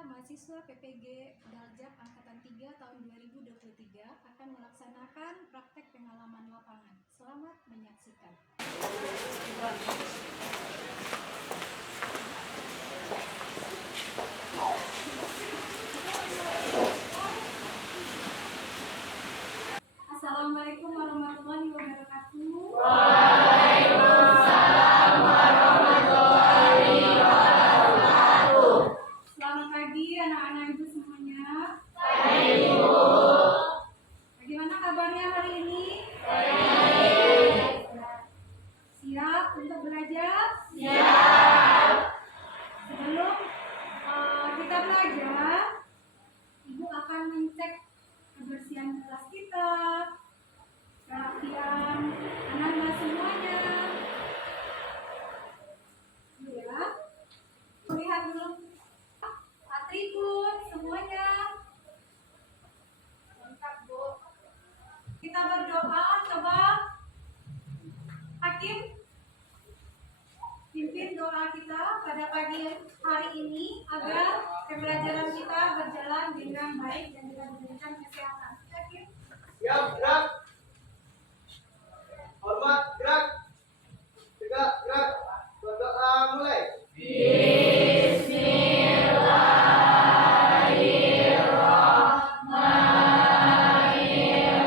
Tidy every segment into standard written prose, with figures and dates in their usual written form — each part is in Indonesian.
mahasiswa PPG Daljak Angkatan 3 tahun 2023 akan melaksanakan praktek pengalaman lapangan. Selamat menyaksikan. Assalamualaikum warahmatullahi wabarakatuh. Waalaikumsalam warahmatullahi wabarakatuh. Selamat pagi anak-anak ibu semuanya. Baik, Ibu. Bagaimana kabarnya hari ini? Baik. Siap untuk belajar? Siap. Sebelum kita belajar, Ibu akan mengecek kebersihan kelas kita, kerapian anak-anak semuanya. Ya, lihat dulu atribut semuanya. Lengkap, Bu. Kita berdoa, coba Hakim pimpin doa kita pada pagi hari ini agar pembelajaran kita berjalan dengan baik dan juga diberikan kesehatan. Hakim. Siap, gerak. Hormat, gerak. Tegak, gerak. Berdoa mulai. Bismillahirrahmanirrahim.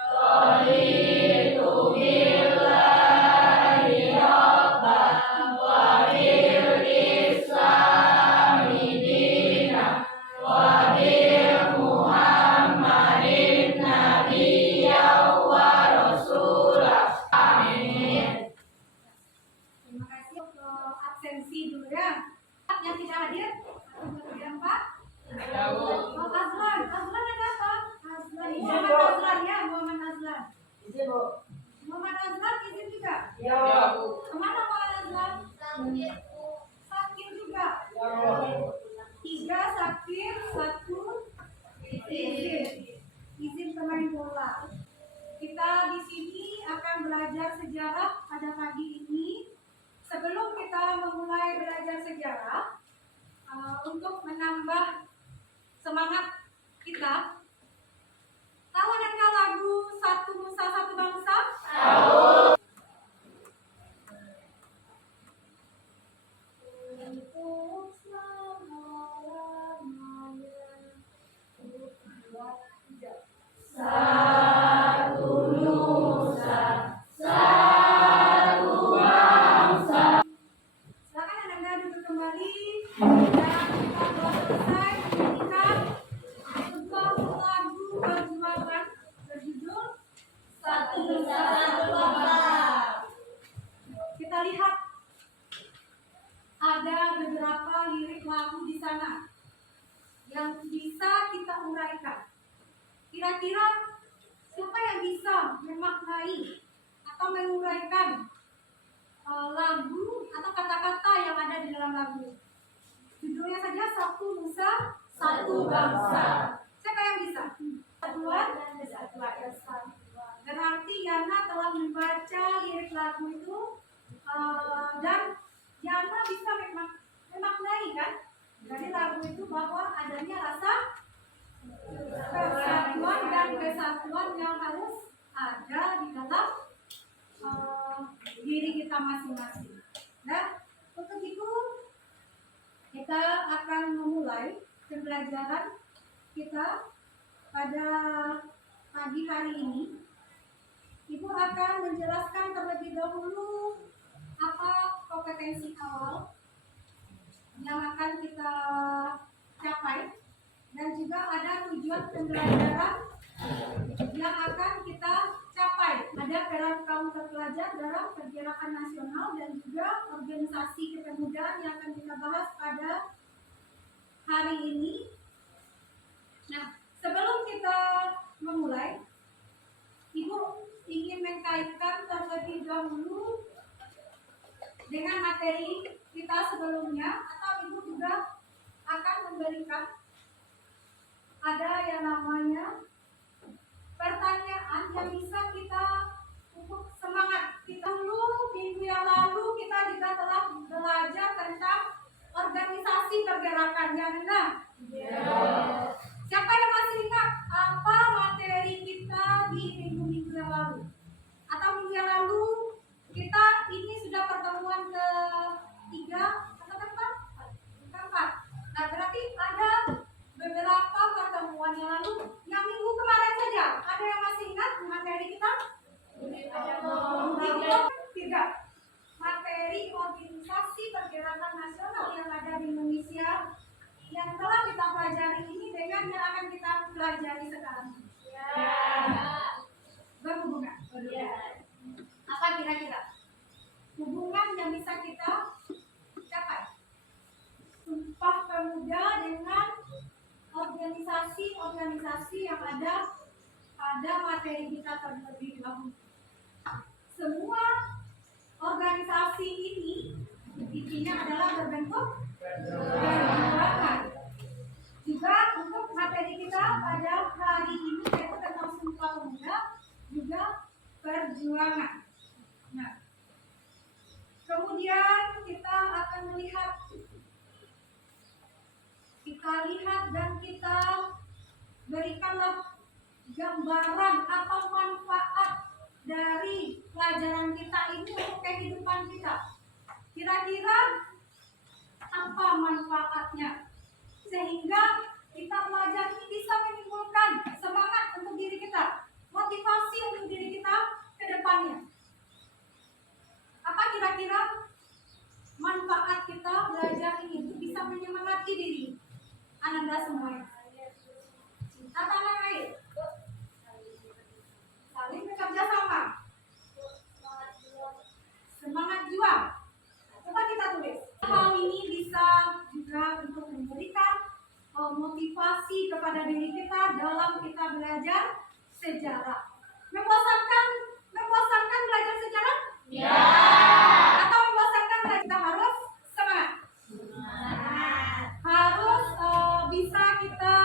Raditu billahi rabban wa bil islami dinan wa bi Muhammadin nabiyyan wa rasulah. Amin. Terima kasih untuk absensi dulu ya. Yang tidak hadir, yang Pak. Oh, Azlan. Azlan ada apa? Azlan. Muhammad Azlan ya, Muhammad Azlan. Izin, Bu. Muhammad Azlan izin juga. Ya, Bu. Kemana Muhammad Azlan? Sakit juga. Ya, Bu. 3 sakit, 1 izin. Izin pemain bola. Kita di sini akan belajar sejarah pada pagi ini. Sebelum kita memulai belajar sejarah, untuk menambah semangat kita, tahu adakah lagu Satu Nusa Satu Bangsa? Tahu. Untuk selama-lamanya, untuk dua, tiga. Satu nusa, satu bangsa. Silakan Anda duduk kembali dan kita telah selesai menyanyikan sebuah lagu perjuangan berjudul Satu nusa, satu bangsa. Kita lihat ada beberapa lirik lagu di sana yang bisa kita uraikan. Kira-kira siapa yang bisa memaknai atau menguraikan lagu atau kata-kata yang ada di dalam lagu? Judulnya saja Satu Nusa Satu Bangsa. Siapa yang bisa? Kesatuan dan kesatuan. Berarti Yana telah membaca lirik lagu itu dan Yana bisa memaknai kan? Jadi lagu itu bahwa adanya rasa persatuan dan kesatuan yang harus ada di dalam diri kita masing-masing. Nah, untuk itu kita akan memulai pembelajaran kita pada pagi hari ini. Ibu akan menjelaskan terlebih dahulu apa kompetensi awal yang akan kita capai dan juga ada tujuan pembelajaran yang akan kita capai. Ada peran kaum terpelajar dalam pergerakan nasional dan juga organisasi kepemudaan yang akan kita bahas pada hari ini. Nah, sebelum kita memulai, Ibu ingin mengkaitkan terlebih dahulu dengan materi kita sebelumnya, atau Ibu juga akan memberikan ada yang namanya pertanyaan yang bisa kita untuk semangat. Kita dulu minggu yang lalu kita juga telah belajar tentang organisasi motivasi pergerakannya, benar? Siapa yang masih ingat apa materi kita di minggu-minggu yang lalu? Atau minggu yang lalu kita ini sudah pertemuan ke-3 atau keempat? Keempat. Nah, berarti ada beberapa pertemuan yang lalu. Yang minggu kemarin saja, ada yang masih ingat materi kita? Tidak. Materi organisasi pergerakan nasional yang ada di Indonesia yang telah kita pelajari ini dengan yang akan kita pelajari sekarang. Berhubungan. Apa kira-kira hubungan yang bisa kita capai? Sumpah Pemuda dengan organisasi-organisasi yang ada pada materi kita terlebih dahulu. Semua organisasi ini intinya adalah berbentuk perjuangan. Juga untuk materi kita pada hari ini yaitu tentang Sumpah Pemuda juga perjuangan. Nah, kemudian kita akan melihat, dan kita berikanlah gambaran apa manfaat dari pelajaran kita ini untuk kehidupan kita. Kira-kira apa manfaatnya sehingga kita belajar ini bisa menimbulkan semangat untuk diri kita, motivasi untuk diri kita ke depannya. Apa kira-kira manfaat kita belajar ini untuk bisa menyemangati diri Ananda semuanya? Cinta tanah air, saling bekerja sama, semangat juang. Coba kita tulis. Hal ini bisa juga untuk memberikan motivasi kepada diri kita dalam kita belajar sejarah. Membosankan belajar sejarah? Ya. Atau membosankan belajar? Kita harus semangat. Harus bisa kita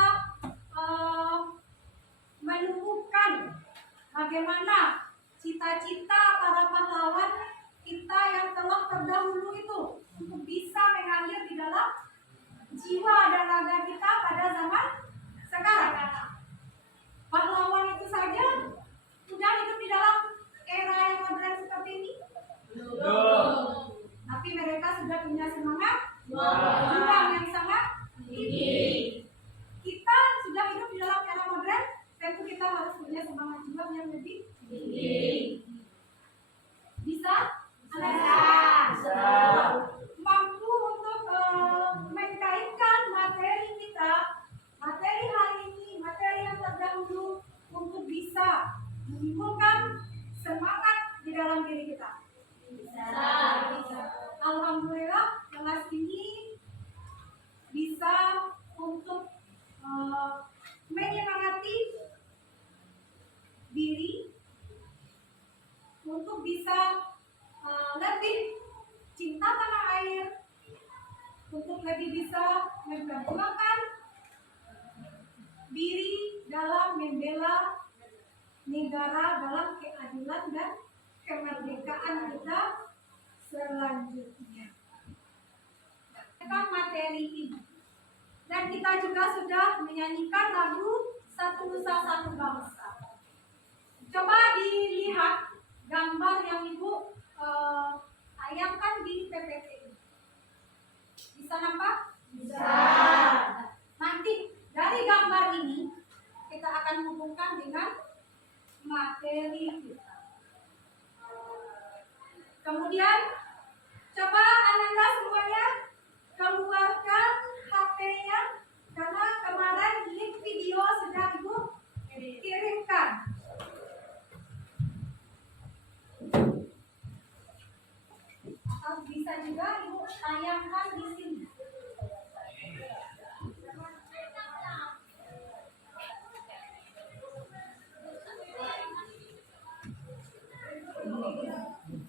menumbuhkan bagaimana cita-cita para pahlawan kita yang telah terdahulu itu untuk bisa mengalir di dalam jiwa dan raga kita pada zaman sekarang. Pahlawan itu saja sudah hidup di dalam era yang modern seperti ini. Tapi mereka sudah punya semangat juang yang sangat tinggi. Kita sudah hidup di dalam era modern, tentu kita harus punya semangat juang yang lebih tinggi. Bisa? Bisa. Mampu untuk mengkaitkan materi kita, materi hari ini, materi yang terdahulu untuk bisa menimbulkan semangat di dalam diri kita. Bisa. Alhamdulillah kelas ini bisa untuk menyemangati diri untuk bisa lebih cinta tanah air, untuk lebih bisa memperjuangkan diri dalam membela negara dalam keadilan dan kemerdekaan kita selanjutnya. Kan materi ini. Dan kita juga sudah menyanyikan lagu Satu Nusa Satu Bangsa. Coba dilihat gambar yang Ibu tayangkan di PPT ini. Bisa nampak? Bisa. Nanti dari gambar ini kita akan hubungkan dengan materi kita. Kemudian coba Ananda semuanya keluarkan HP-nya karena kemarin link video sudah Ibu kirimkan. Atau bisa juga Ibu tayangkan di sini.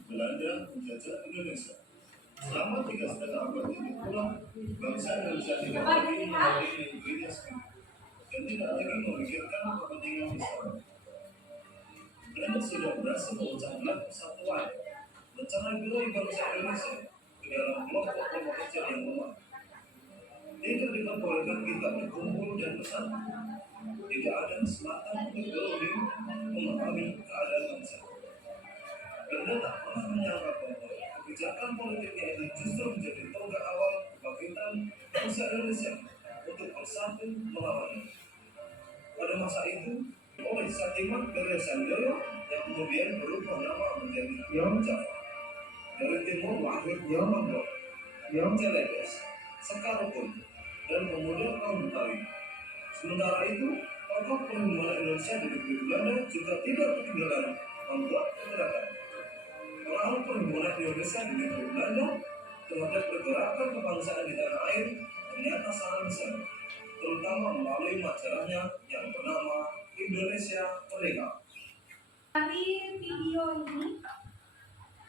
Belanda menjajah Indonesia. Selama 3,5 abad ini pula, bangsa Indonesia tidak lagi memiliki dirinya sendiri dan tidak lagi memikirkan kepentingan bersama. Belanda sudah berhasil memecah belah persatuan, mencarai belah bangsa Indonesia ke dalam kelompok-kelompok kecil yang lemah. Tidak diperbolehkan kita berkumpul dan bersama. Tidak ada kesempatan untuk berunding memahami keadaan bangsa. Anda tak pernah menyangka bahwa kebijakan politiknya itu justru menjadi tonggak awal kebangkitan bangsa Indonesia untuk bersatu melawannya. Pada masa itu, oleh Satiman Karya Sanjoyo yang kemudian berubah nama menjadi Yom Java. Dari timur lahir Yom Manggo, Yom Celebes, Sekarukun, dan kemudian kaum Betawi. Sementara itu, tokoh perhimpunan Indonesia di negeri Belanda juga tidak ketinggalan membuat pergerakan. Pengaruh perhimpunan Indonesia di negeri Belanda terhadap pergerakan kebangsaan di tanah air ternyata sangat besar, terutama melalui majalahnya yang bernama Indonesia Merdeka. Dari video ini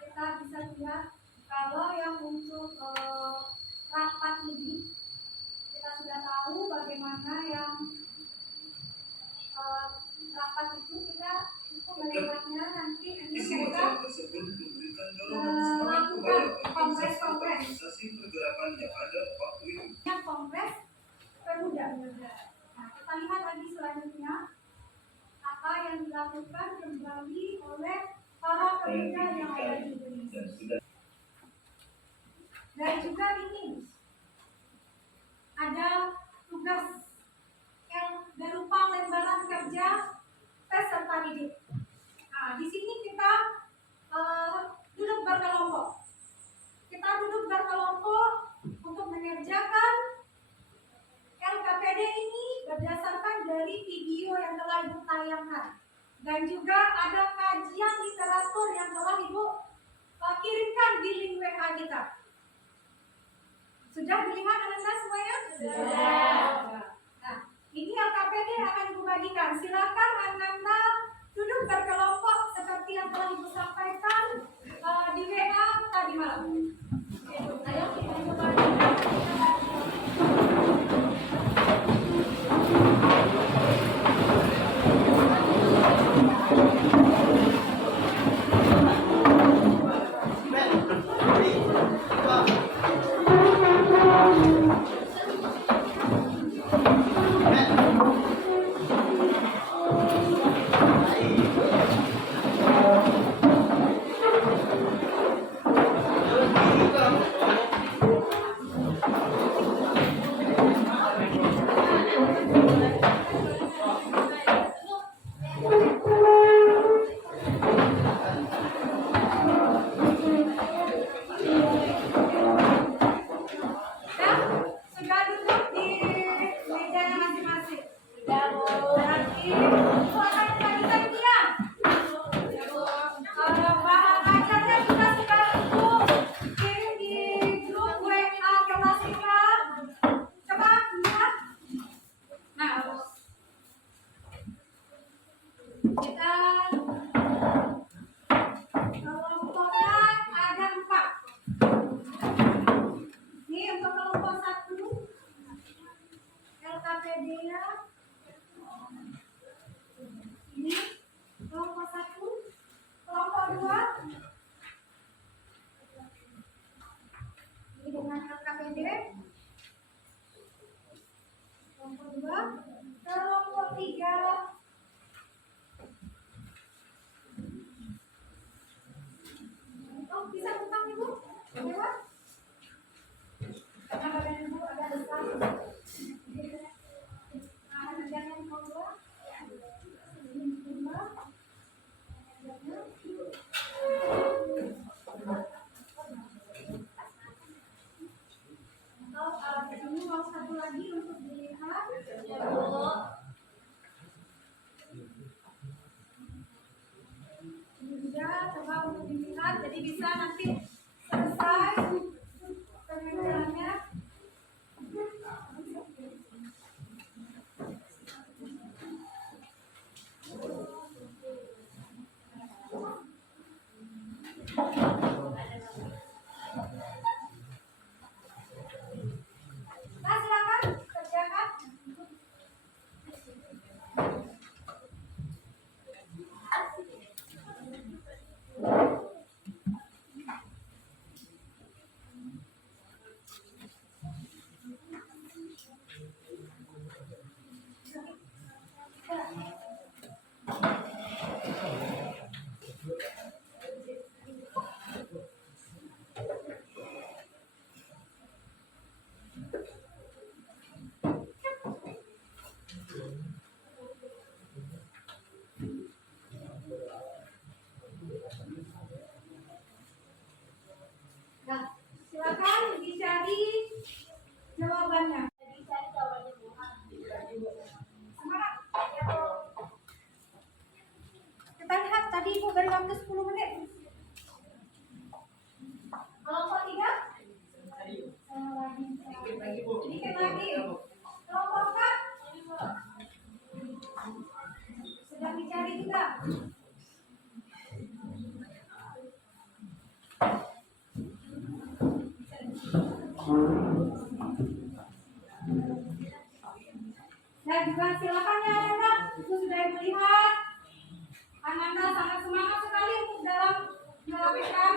kita bisa lihat kalau yang untuk rapat ini kita sudah tahu bagaimana yang rapat itu kita melihatnya nanti Isi kita majalah tersebut memberikan dorongan semangat kepada organisasi pergerakan yang ada waktu itu. Kongres Pemuda. Nah, kita lihat lagi selanjutnya apa yang dilakukan kembali oleh para pemuda yang ada di Indonesia. Dan juga ini ada tugas yang berupa lembaran kerja peserta didik. Nah, di sini kita duduk berkelompok. Kita duduk berkelompok untuk mengerjakan LKPD ini berdasarkan dari video yang telah Ibu tayangkan. Dan juga ada kajian literatur yang telah Ibu kirimkan di link WA kita. Sudah dilihat anak-anak semuanya? Sudah. Nah, ini LKPD akan Ibu bagikan. Silakan anak-anak duduk berkelompok seperti yang telah Ibu sampaikan di WA tadi malam. Ayo kita coba. Sudah duduk di mejanya masing-masing. Berarti akan dilanjutkan dia. Bahan ajarnya juga sudah Ibu kirim di grup WA kelas kita. Coba lihat. Nah, kita kelompoknya ada 4. Ini untuk kelompok 1 LKPD-nya ini kelompok 1, kelompok 2 ini dengan LKPD, kelompok 2, kelompok 3 oh bisa tentang Ibu? Lewat? Karena badan Ibu agak besar. Jangan keluar. Ini keluar. Atau ini mau satu lagi untuk dilihat. Ya, Bu. tiga. Dan juga silakan ya Ananda, itu sudah melihat. Ananda sangat semangat sekali untuk dalam melakukan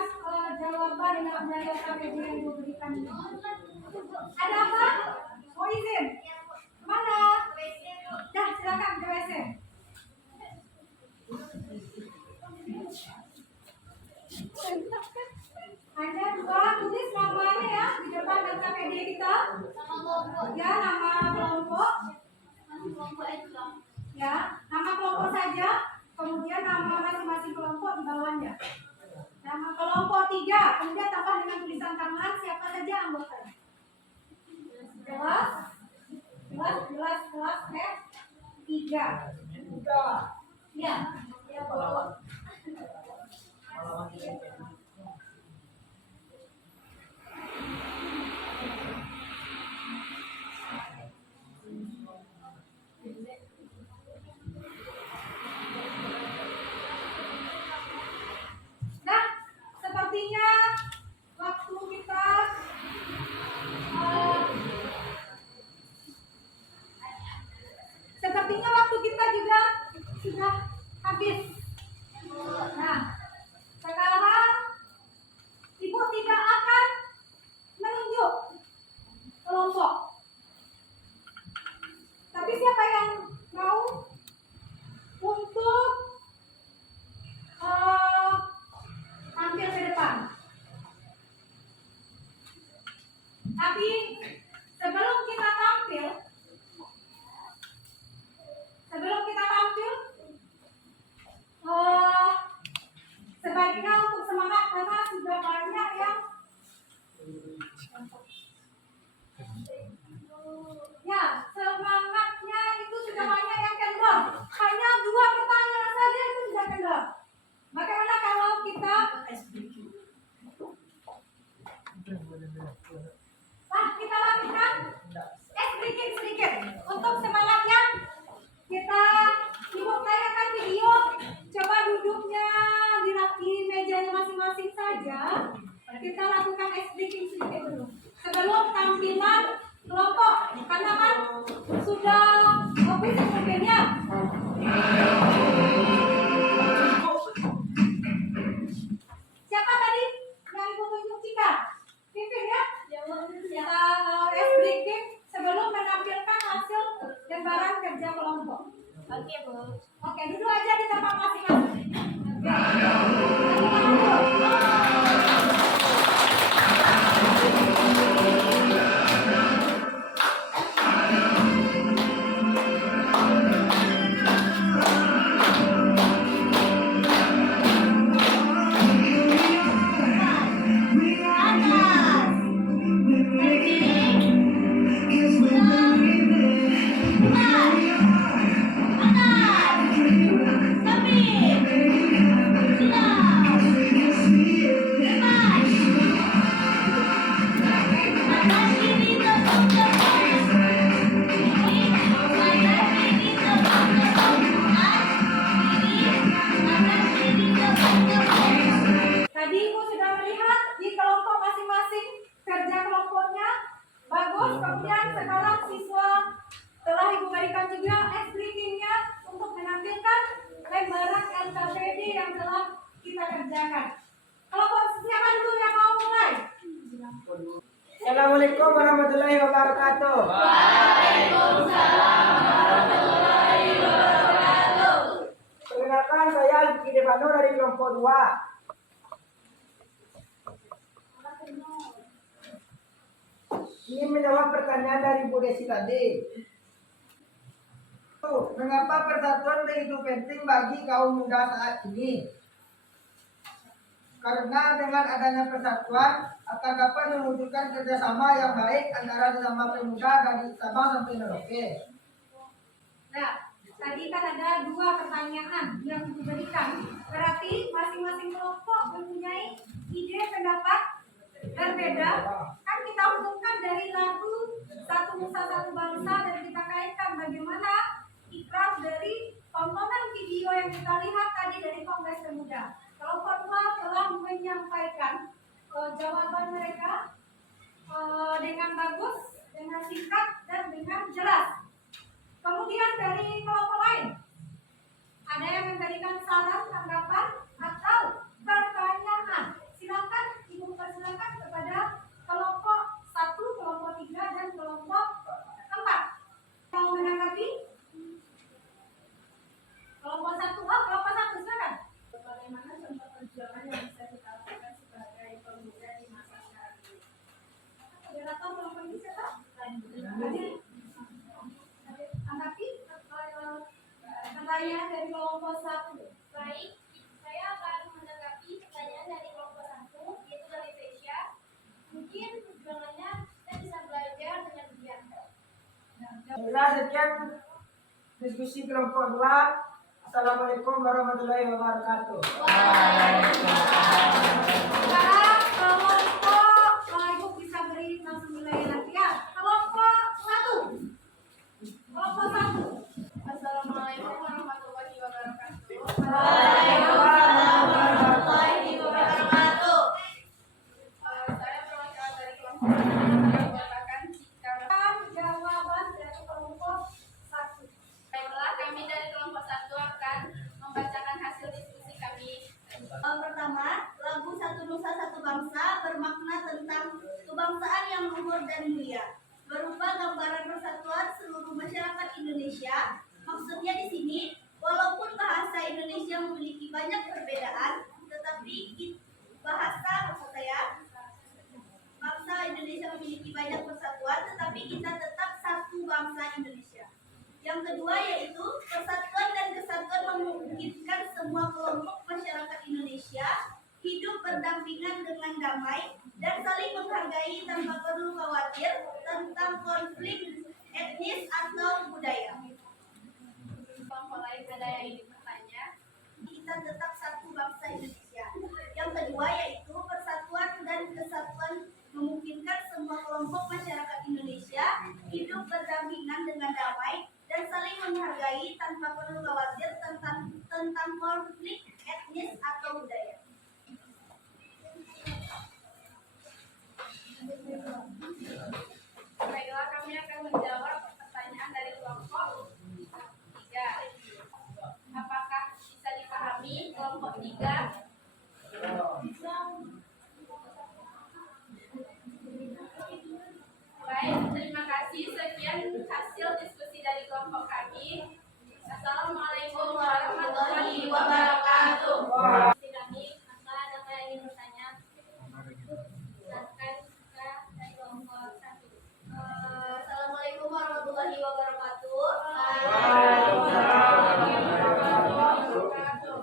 jawaban dari KPJ yang diberikan. Ada apa? Mau izin? Kemana? Dah, silakan ke WC. Anda juga tulis namanya ya di depan KPJ kita. Ya, nama kelompok. Ya, nama kelompok saja. Kemudian nama masing-masing kelompok di bawahnya. Nama kelompok 3, kemudian tambah dengan tulisan tangan siapa saja anggotanya. Jelas? Jelas kelas F3. Ya, ya boleh. Nah, sepertinya waktu kita juga sudah habis. Nah, sekarang Ibu tidak akan menunjuk kelompok. Tapi siapa yang mau untuk tampil ke depan? Tapi sebelum kita tampil, sebaiknya untuk semangat karena sudah banyak yang semangatnya itu sudah banyak yang kendor. Hanya 2 pertanyaan saja itu sudah kendor. Bagaimana kalau kita kita lakukan sedikit untuk semangatnya. Kita Ibu tanyakan video, coba duduknya di meja masing-masing saja. Kita lakukan sedikit dulu sebelum tampilan kelompok, karena kan sudah habis sebagainya. Siapa tadi yang Ibu tunjuk Cika? Pimpin ya? Kita breaking sebelum menampilkan hasil gambaran kerja kelompok. Oke, Bu. Oke, duduk aja di tempat masing-masing. Tadi Ibu sudah melihat di kelompok masing-masing kerja kelompoknya bagus. Kemudian sekarang siswa telah Ibu berikan juga briefingnya untuk menampilkan lembaran LKPD yang telah kita kerjakan. Kelompok siapa dulu yang mau mulai? Assalamualaikum warahmatullahi wabarakatuh. Waalaikumsalam warahmatullahi wabarakatuh. Perkenalkan, saya Alfi Devano dari kelompok 2. Ini menjawab pertanyaan dari Bu Desi tadi. Mengapa persatuan begitu penting bagi kaum muda saat ini? Karena dengan adanya persatuan akan dapat mewujudkan kerjasama yang baik antara sesama pemuda dari Sabang sampai Merauke. Nah, tadi kan ada 2 pertanyaan yang diberikan. Berarti masing-masing kelompok mempunyai ide pendapat berbeda. Kan kita hubungkan dari lagu Satu Nusa Satu Bangsa dan kita kaitkan bagaimana ikhlas dari tontonan video yang yang kita lihat tadi dari Kongres Pemuda, kelompok 2 telah menyampaikan jawaban mereka dengan bagus, dengan singkat, dan dengan jelas. Kemudian dari kelompok lain, ada yang memberikan saran, tanggapan, atau pertanyaan. Silakan Ibu persilakan kepada kelompok 1, kelompok 3, dan kelompok 4. Mau menanggapi? Kelompok 1, kelompok 1 silakan. Bagaimana contoh perjuangan yang bisa kita lakukan sebagai pemuda di masa sekarang ini? Moderator kelompok ini siapa? Tanggapi pertanyaan dari kelompok 1. Baik, saya akan menanggapi pertanyaan dari kelompok 1, yaitu dari Tesya. Mungkin perjuangannya kita bisa belajar dengan giat. Baiklah, sekian diskusi kelompok 2. Assalamualaikum warahmatullahi wabarakatuh. Sekarang kelompok, Ibu bisa beri langsung nilai lagi ya. Kelompok 1. Kelompok 1. Assalamualaikum warahmatullahi wabarakatuh. Waalaikumsalam warahmatullahi wabarakatuh. Saya perwakilan dari kelompok 1 yang mengatakan jika Jawaban dari kelompok 1. baiklah, kami dari kelompok 1 akan membacakan hasil diskusi kami. Pertama, lagu Satu Nusa Satu Bangsa bermakna tentang kebangsaan yang luhur dan mulia, berupa gambaran persatuan seluruh masyarakat Indonesia. Maksudnya di sini, walaupun bahasa Indonesia memiliki banyak perbedaan, tetapi bangsa Indonesia memiliki banyak persatuan, tetapi kita tetap satu bangsa Indonesia. Yang kedua yaitu persatuan dan kesatuan memungkinkan semua kelompok masyarakat Indonesia hidup berdampingan dengan damai dan saling menghargai tanpa perlu khawatir tentang konflik etnis atau budaya. Kelompok lain ada yang ingin bertanya? Kita tetap satu bangsa Indonesia. Yang kedua yaitu persatuan dan kesatuan memungkinkan semua kelompok masyarakat Indonesia hidup berdampingan dengan damai dan saling menghargai tanpa perlu khawatir tentang konflik etnis atau budaya. Baiklah, kami akan menjawab pertanyaan dari kelompok 3. Apakah bisa dipahami kelompok 3? Baik, terima kasih. Sekian hasil diskusi dari kelompok kami. Assalamualaikum warahmatullahi wabarakatuh. Kami, maka ada yang ingin bertanya? Silakan kita dari kelompok 1. Assalamualaikum warahmatullahi wabarakatuh.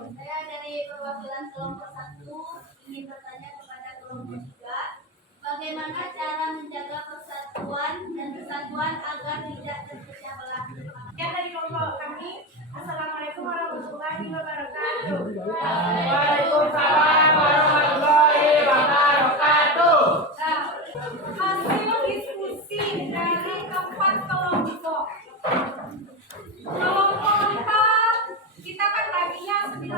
Saya dari perwakilan kelompok 1 ingin bertanya kepada kelompok 3, bagaimana cara menjaga persatuan dan kesatuan agar tidak terpecah belah? Yang dari kelompok kami, Assalamualaikum warahmatullahi wabarakatuh. Waalaikumsalam warahmatullahi wabarakatuh. Nah, hasil diskusi dari 4 kelompok. Kelompok 4, kita kan tadinya 9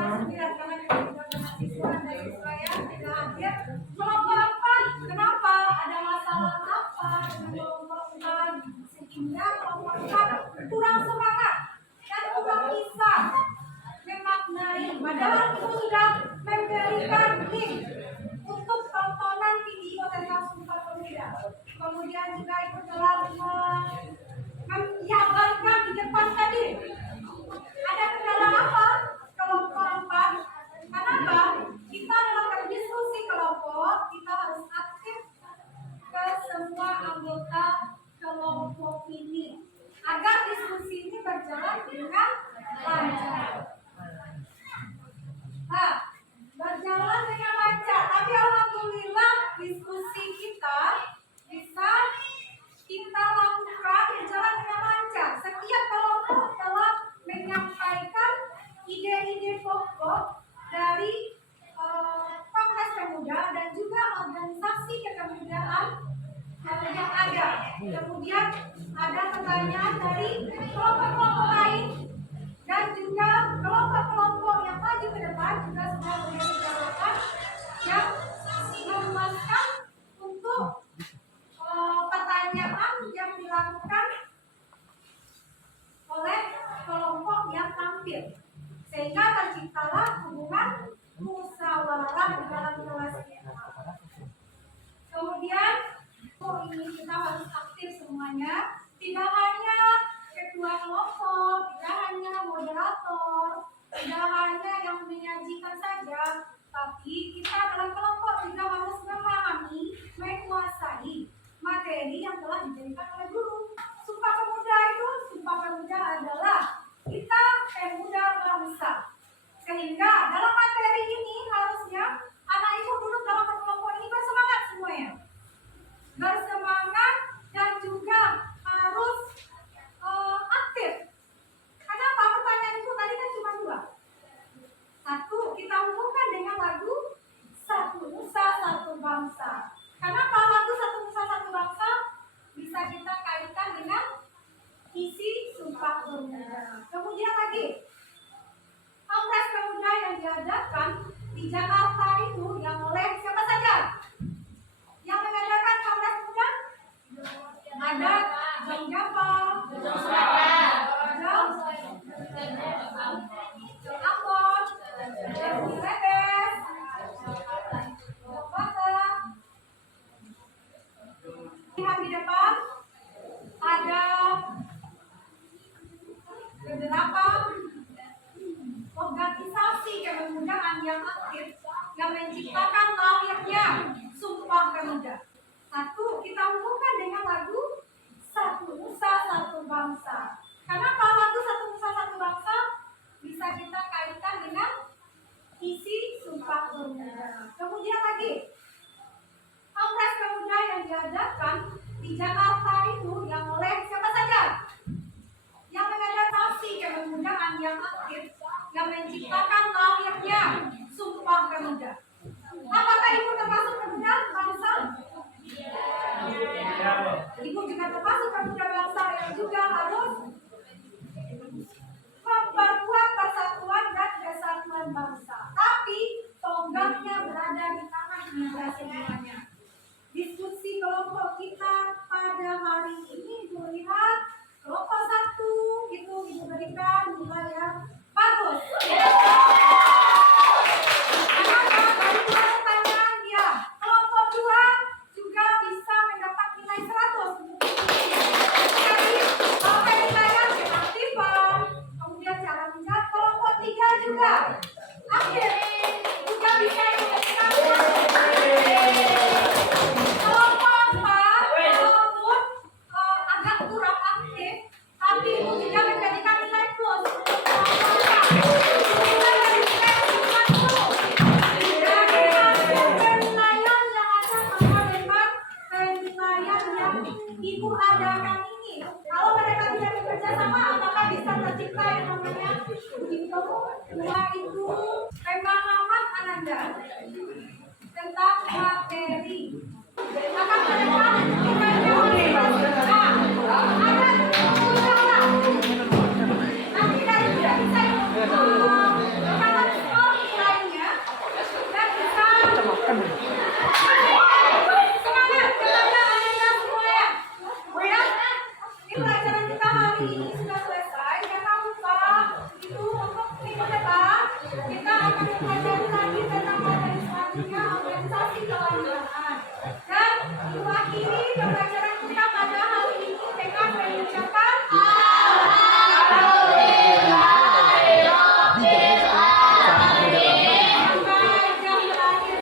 karena kita juga mahasiswa dan siswa ya, tidak hadir. Kelompok 4, kenapa? Ada masalah apa dengan kelompok 4? Sehingga kelompok 4 kurang semangat dan kurang bisa memaknai. Padahal itu sudah memberikan link untuk tontonan video tentang Sumpah Pemuda. Kemudian juga itu telah menyabarkan di depan tadi. Ada kendala apa? Kelompok 4. Kenapa? Kita dalam berdiskusi kelompok, kita harus aktif ke semua anggota kelompok ini agar diskusi ini berjalan dengan lancar. Nah, berjalan dengan lancar. Tapi alhamdulillah diskusi kita bisa kita lakukan berjalan dengan lancar. Setiap kelompok telah menyampaikan ide-ide pokok dari Kongres Pemuda dan juga organisasi kepemudaan yang ada. Kemudian ada pertanyaan dari kelompok-kelompok lain dan juga kelompok-kelompok hampir. Sehingga terciptalah hubungan musyawarah di dalam kelas kita. Kemudian, ini kita harus aktif semuanya. Tidak hanya ketua kelompok, tidak hanya moderator, tidak hanya yang menyajikan saja, tapi kita dalam kelompok juga harus memahami, menguasai materi yang telah diberikan oleh guru. Sumpah Pemuda itu, Sumpah Pemuda adalah kita pemuda bangsa. Sehingga dalam materi ini harusnya anak ibu duduk dalam kelompok ini bersemangat semuanya. Bersemangat dan juga harus aktif. Kenapa? Pertanyaan itu tadi kan cuma dua. Satu, kita hubungkan dengan lagu Satu Nusa Satu Bangsa. Kenapa lagu Satu Nusa Satu Bangsa bisa kita kaitkan dengan isi Sumpah Pemuda. Kemudian lagi, Kongres Pemuda yang diadakan di Jakarta itu yang oleh siapa saja? Yang mengadakan Kongres Pemuda? Ada Jong Japa, Jong Ambon, Jong Rebes, Jong Bata. Lihat di depan ada beberapa organisasi kepemudaan yang aktif yang menciptakan lahirnya Sumpah Pemuda. Satu, kita hubungkan dengan lagu Satu Nusa Satu Bangsa. Kenapa lagu Satu Nusa Satu Bangsa bisa kita kaitkan dengan isi Sumpah Pemuda. Kemudian lagi, Kongres Pemuda yang diadakan di Jakarta itu yang oleh siapa saja? Yang mengadakan kepemudaan yang aktif yang menciptakan lahirnya Sumpah Pemuda. Apakah ibu termasuk pemuda bangsa? Ibu juga termasuk pemuda bangsa yang juga harus memperkuat persatuan dan kesatuan bangsa. Tapi tonggaknya berada di tangan kita semuanya. Diskusi kelompok kita pada hari ini melihat kelompok satu itu diberikan nilai yang bagus. Kenapa? Dari dua pertanyaan dia, kelompok dua juga bisa mendapat nilai 100. Jadi penilaian keaktifan, kemudian cara menjawab. Kelompok tiga juga aktif, juga bisa memberikan. Kelompok 4 walaupun agak kurang aktif, tapi juga menjadikan nilai plus. Penilaian yang ada sama dengan penilaian yang ibu adakan ini. Kalau mereka tidak bekerja sama, apakah bisa tercipta yang namanya itu? Yaitu pemahaman Ananda tentang materi. Maka mereka nilainya ada usaha. Nanti dari tidak bisa rekaman skor nilainya dan bisa semangat kepada Ananda semuanya. Ya, ini pelajaran kita hari ini sudah selesai. Jangan lupa itu untuk minggu depan kita akan belajar